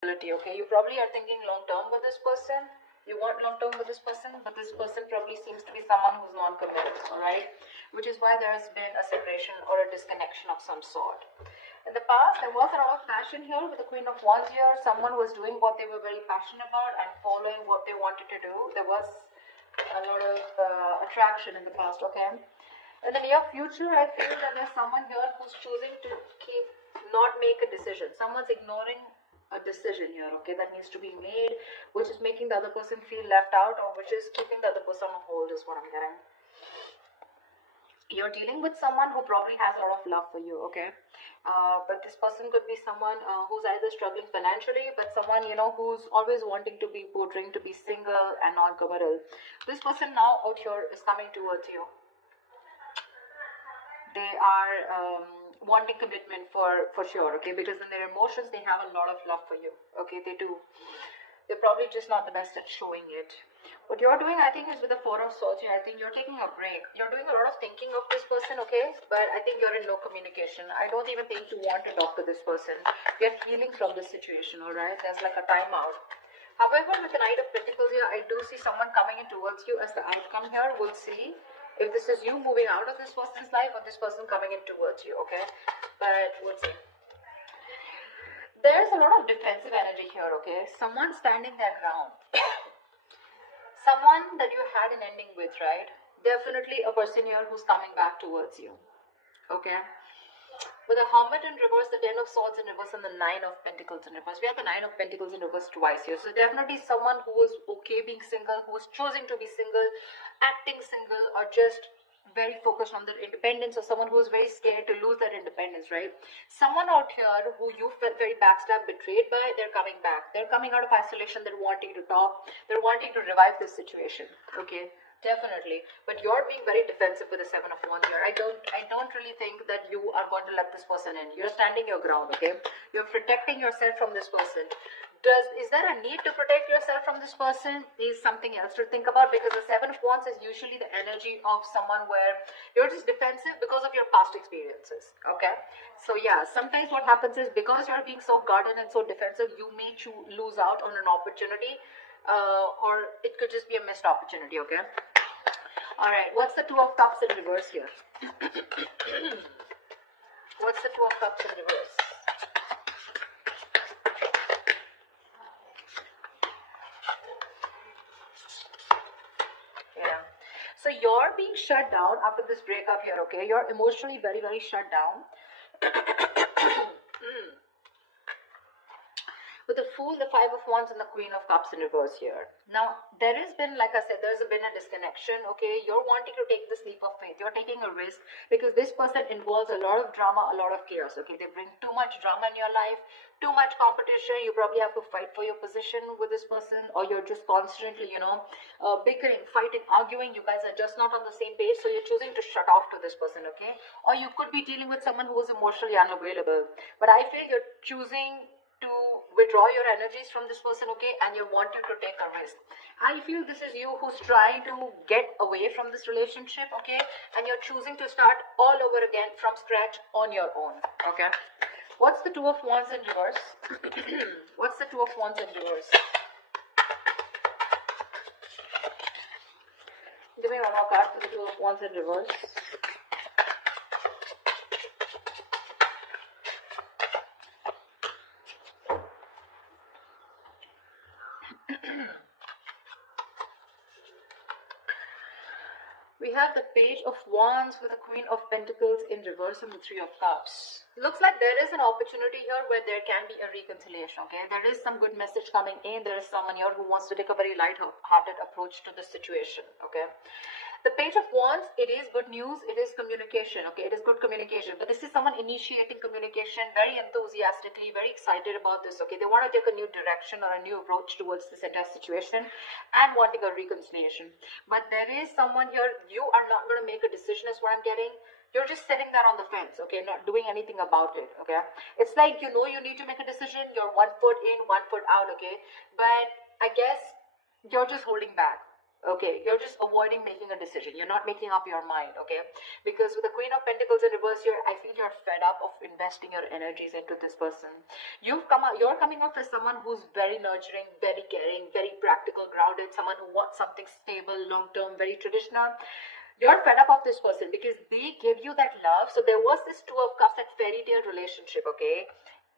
Okay, you probably are thinking long term with this person. You want long term with this person, but this person probably seems to be someone who's non-committed, all right, which is why there has been a separation or a disconnection of some sort. In the past, there was a lot of passion here with the Queen of Wands here. Someone was doing what they were very passionate about and following what they wanted to do. There was a lot of attraction in the past, okay? In the near future, I feel that there's someone here who's choosing to not make a decision. Someone's ignoring a decision here, okay, that needs to be made, which is making the other person feel left out, or which is keeping the other person on hold, is what I'm getting. You're dealing with someone who probably has a lot of love for you, okay, but this person could be someone who's either struggling financially, but someone, you know, who's always wanting to be portraying to be single and non-committal. This person now out here is coming towards you. They are wanting commitment for sure, okay, because in their emotions they have a lot of love for you, okay, they do. They're probably just not the best at showing it. What you're doing, I think, is with the Four of Swords here, I think you're taking a break. You're doing a lot of thinking of this person, okay, but I think you're in no communication. I don't even think you want to talk to this person. You're healing from this situation, all right? There's like a timeout. However, with the Knight of Pentacles here, I do see someone coming in towards you as the outcome here. We'll see if this is you moving out of this person's life or this person coming in towards you, okay? But we'll see. There's a lot of defensive energy here, okay? Someone standing their ground. Someone that you had an ending with, right? Definitely a person here who's coming back towards you, okay? With the Hermit in reverse, the Ten of Swords in reverse, and the Nine of Pentacles in reverse. We have the Nine of Pentacles in reverse twice here. So definitely someone who is okay being single, who is choosing to be single, acting single, or just very focused on their independence, or someone who is very scared to lose their independence, right? Someone out here who you felt very backstabbed, betrayed by, they're coming back. They're coming out of isolation. They're wanting to talk. They're wanting to revive this situation, okay? Definitely. But you're being very defensive with the Seven of Wands here. I don't really think that you are going to let this person in. You're standing your ground, okay? You're protecting yourself from this person. Is there a need to protect yourself from this person? Is something else to think about, because the Seven of Wands is usually the energy of someone where you're just defensive because of your past experiences, okay? So yeah, sometimes what happens is because you're being so guarded and so defensive, you may lose out on an opportunity, or it could just be a missed opportunity, okay? Alright, what's the Two of Cups in reverse here? What's the Two of Cups in reverse? Yeah. So you're being shut down after this breakup here, okay? You're emotionally very, very shut down. With the Fool, the Five of Wands, and the Queen of Cups in reverse here. Now, there has been, like I said, there's been a disconnection, okay? You're wanting to take this leap of faith. You're taking a risk because this person involves a lot of drama, a lot of chaos, okay? They bring too much drama in your life, too much competition. You probably have to fight for your position with this person, or you're just constantly, you know, bickering, fighting, arguing. You guys are just not on the same page, so you're choosing to shut off to this person, okay? Or you could be dealing with someone who is emotionally unavailable. But I feel you're choosing to withdraw your energies from this person, okay, and you're wanting to take a risk. I feel this is you who's trying to get away from this relationship, okay, and you're choosing to start all over again from scratch on your own, okay. What's the Two of Wands in reverse? What's the Two of Wands in reverse? Give me one more card for the Two of Wands in reverse. We have the Page of Wands with the Queen of Pentacles in reverse and the Three of Cups. Looks like there is an opportunity here where there can be a reconciliation, okay? There is some good message coming in. There is someone here who wants to take a very light-hearted approach to the situation, okay? The Page of Wands, it is good news, it is communication, okay? It is good communication, but this is someone initiating communication very enthusiastically, very excited about this, okay? They want to take a new direction or a new approach towards this entire situation and wanting a reconciliation. But there is someone here, you are not going to make a decision is what I'm getting. You're just sitting there on the fence, okay? Not doing anything about it, okay? It's like, you know, you need to make a decision. You're 1 foot in, 1 foot out, okay? But I guess you're just holding back. Okay, you're just avoiding making a decision. You're not making up your mind, okay? Because with the Queen of Pentacles in reverse here, I feel you're fed up of investing your energies into this person. You're coming off as someone who's very nurturing, very caring, very practical, grounded, someone who wants something stable, long-term, very traditional. You're fed up of this person because they give you that love. So there was this Two of Cups, that fairy tale relationship, okay?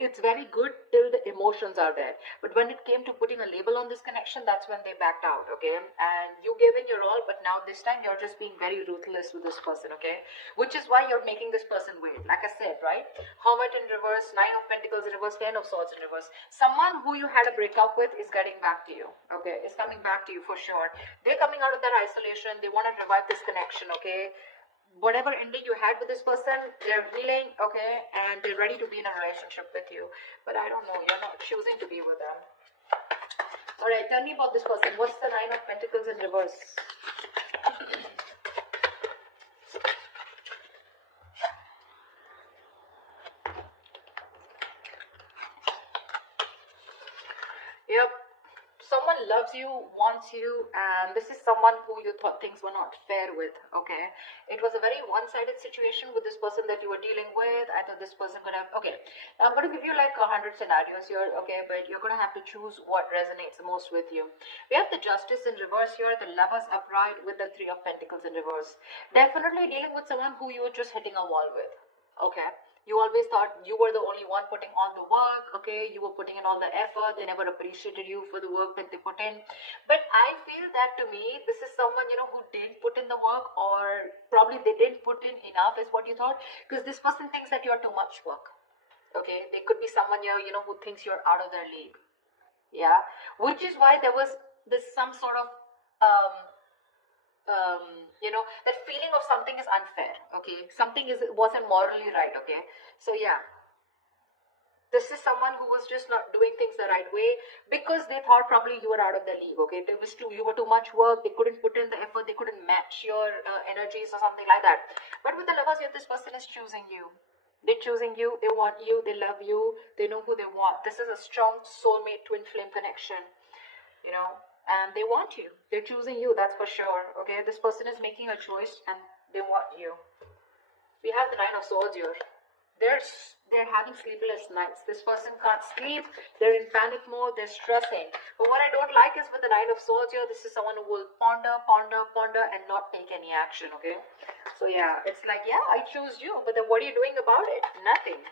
It's very good till the emotions are there, but when it came to putting a label on this connection, that's when they backed out, okay? And you gave in your all, but now this time you're just being very ruthless with this person, okay? Which is why you're making this person wait. Like I said, right? Hermit in reverse, Nine of Pentacles in reverse, Ten of Swords in reverse. Someone who you had a breakup with is getting back to you, okay? Is coming back to you for sure. They're coming out of that isolation. They want to revive this connection, okay? Whatever ending you had with this person, they're healing, okay, and they're ready to be in a relationship with you. But I don't know, you're not choosing to be with them. All right, tell me about this person. What's the Nine of Pentacles in reverse? Yep. Someone loves you, wants you, and this is someone who you thought things were not fair with, okay? It was a very one-sided situation with this person that you were dealing with. I thought this person could have, okay, I'm going to give you like 100 scenarios here, okay, but you're going to have to choose what resonates the most with you. We have the Justice in reverse here, the Lovers upright with the Three of Pentacles in reverse. Definitely dealing with someone who you were just hitting a wall with, okay? You always thought you were the only one putting on the work, okay? You were putting in all the effort. They never appreciated you for the work that they put in. But I feel that to me, this is someone, you know, who didn't put in the work, or probably they didn't put in enough is what you thought. Because this person thinks that you're too much work, okay? They could be someone here, you know, who thinks you're out of their league. Yeah? Which is why there was this some sort of you know, that feeling of something is unfair, okay? Something wasn't morally right, okay? So yeah, this is someone who was just not doing things the right way because they thought probably you were out of the league, okay? You were too much work. They couldn't put in the effort. They couldn't match your energies or something like that. But with the Lovers here, this person is choosing you. They're choosing you. They want you. They love you. They know who they want. This is a strong soulmate twin flame connection, you know, and they want you. They're choosing you, that's for sure, okay? This person is making a choice and they want you. We have the Nine of Swords here. They're having sleepless nights. This person can't sleep. They're in panic mode. They're stressing. But what I don't like is with the Nine of Swords here, this is someone who will ponder, and not take any action, okay? So yeah, it's like, yeah, I choose you, but then what are you doing about it? Nothing.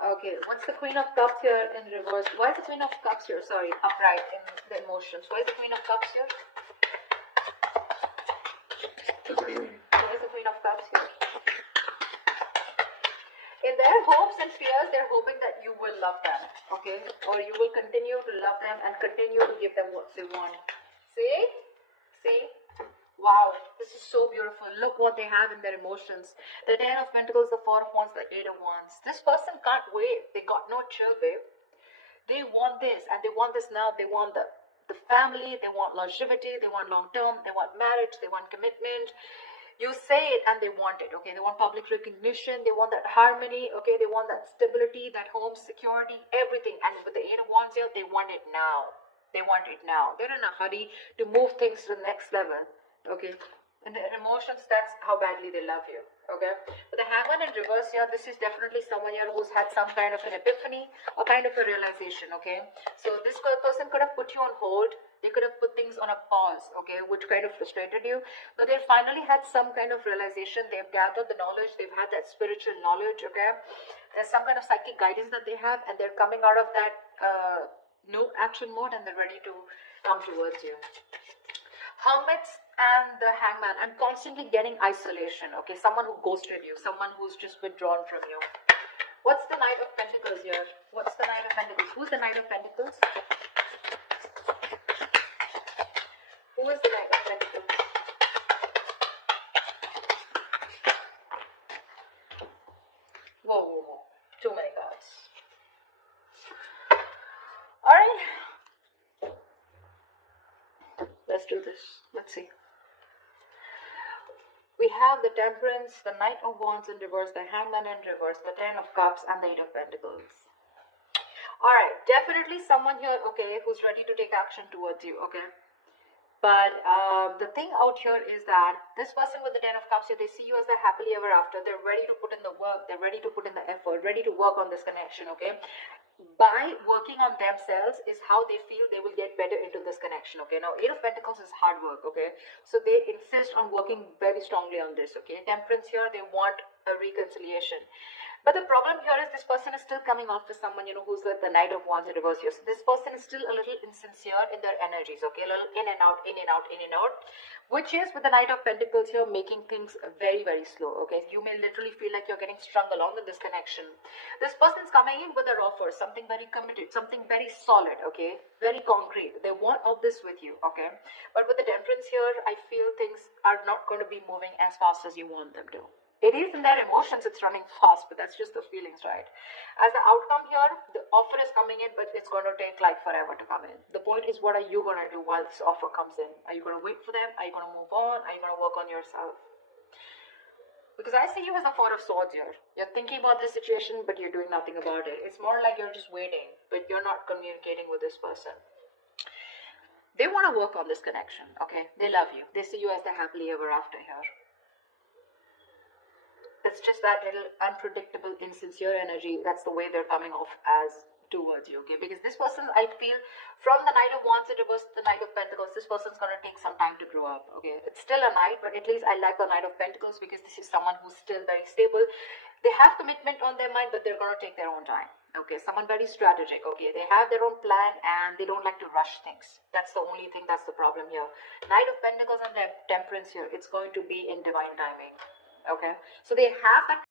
Okay, what's the Queen of Cups here in reverse? Why is the Queen of Cups here? Sorry, upright in the emotions. Why is the Queen of Cups here? Why is the Queen of Cups here? In their hopes and fears, they're hoping that you will love them, okay? Or you will continue to love them and continue to give them what they want. See? See? Wow, this is so beautiful. Look what they have in their emotions. The Ten of Pentacles, the Four of Wands, the Eight of Wands. This person can't wait. They got no chill, babe. They want this, and they want this now. They want the family. They want longevity. They want long term. They want marriage. They want commitment. You say it and they want it, okay? They want public recognition. They want that harmony, okay? They want that stability, that home security, everything. And with the Eight of Wands here, they want it now. They want it now. They're in a hurry to move things to the next level, okay? And their emotions, that's how badly they love you, okay? But the Hangman in reverse here, this is definitely someone here who's had some kind of an epiphany, a kind of a realization, okay? So this person could have put you on hold. They could have put things on a pause, okay, which kind of frustrated you. But they finally had some kind of realization. They've gathered the knowledge. They've had that spiritual knowledge, okay? There's some kind of psychic guidance that they have, and they're coming out of that no action mode, and they're ready to come towards you. Hermits and the Hangman. I'm constantly getting isolation, okay? Someone who ghosted you. Someone who's just withdrawn from you. What's the Knight of Pentacles here? What's the Knight of Pentacles? Who's the Knight of Pentacles? Who is the Knight of Pentacles? Whoa, whoa, whoa. Too many cards. Alright. Let's do this. Let's see. We have the Temperance, the Knight of Wands in reverse, the Hangman in reverse, the Ten of Cups, and the Eight of Pentacles. Alright, definitely someone here, okay, who's ready to take action towards you, okay? But the thing out here is that this person with the Ten of Cups here, they see you as the happily ever after. They're ready to put in the work. They're ready to put in the effort, ready to work on this connection, okay? By working on themselves is how they feel they will get better into this connection, okay? Now, Eight of Pentacles is hard work, okay? So they insist on working very strongly on this, okay? Temperance here, they want a reconciliation. But the problem here is this person is still coming off to someone, who's like the Knight of Wands in reverse here. So this person is still a little insincere in their energies, okay? A little in and out, in and out, in and out. Which is with the Knight of Pentacles here making things very, very slow, okay? You may literally feel like you're getting strung along in this connection. This person's coming in with their offer, something very committed, something very solid, okay? Very concrete. They want all this with you, okay? But with the Temperance here, I feel things are not going to be moving as fast as you want them to. It is in their emotions, it's running fast, but that's just the feelings, right? As the outcome here, the offer is coming in, but it's going to take like forever to come in. The point is, what are you going to do while this offer comes in? Are you going to wait for them? Are you going to move on? Are you going to work on yourself? Because I see you as the Four of Swords here. You're thinking about this situation, but you're doing nothing about it. It's more like you're just waiting, but you're not communicating with this person. They want to work on this connection, okay? They love you. They see you as the happily ever after here. It's just that little unpredictable, insincere energy. That's the way they're coming off as towards you, okay? Because this person, I feel, from the Knight of Wands in reverse to the Knight of Pentacles, this person's going to take some time to grow up, okay? It's still a Knight, but at least I like the Knight of Pentacles because this is someone who's still very stable. They have commitment on their mind, but they're going to take their own time, okay? Someone very strategic, okay? They have their own plan and they don't like to rush things. That's the only thing, that's the problem here. Knight of Pentacles and Temperance here, it's going to be in divine timing. Okay, so they have that